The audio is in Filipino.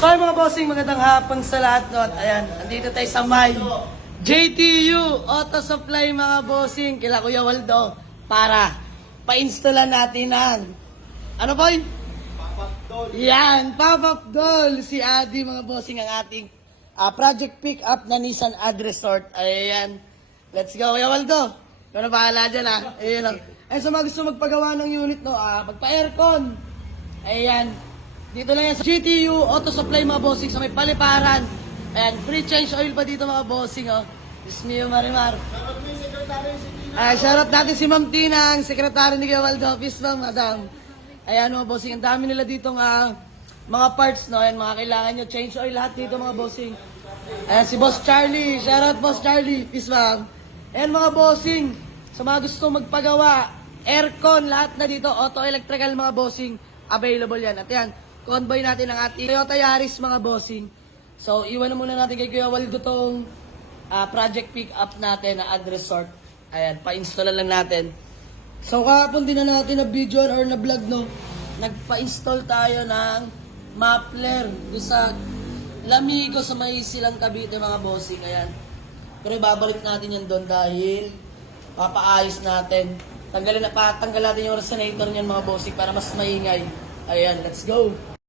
So ay mga bossing, magandang hapon sa lahat, no? At ayan, andito tayo sa may JTU Auto Supply mga bossing, kila Kuya Waldo, para pa-installan natin ang ano po yun? Yan, pop-up doll. Si Adi mga bossing ang ating project pick up na Nissan Ad-Resort. Ayan, let's go Kuya Waldo. Ikaw na bahala dyan Ayan o. Sa mga gusto magpagawa ng unit, no, magpa-aircon. Ayan. Dito lang yan sa GTU Auto Supply mga bossing sa may Paliparan. Ayan, free change oil pa dito mga bossing, oh. Diyos mio, Marimar. Shoutout natin si Ma'am Tina, ang sekretary ni Kuya Waldo. Peace ma'am, madam. Ayan mga bossing, ang dami nila ditong mga parts, no. Ayan, mga kailangan nyo. Change oil lahat dito mga bossing. Ayan, si Boss Charlie. Shoutout Boss Charlie. Peace ma'am. Ayan mga bossing, sa mga gusto magpagawa, aircon, lahat na dito, auto electrical mga bossing, available yan. At yan, convoy natin ang ating Toyota Yaris mga bossing. So, iwan na muna natin kay Kuya Waldo tong project pick up natin na Ad-Resort. Ayan, pa-install lang natin. So, kahapon din na natin na video or na vlog, no? Nagpa-install tayo ng muffler doon sa Lamigo sa may Silang Cavite mga bossing. Ayan. Pero babalik natin yan doon dahil papaayos natin. Tanggal natin yung resonator niyan mga bossing para mas maingay. Ayan, let's go!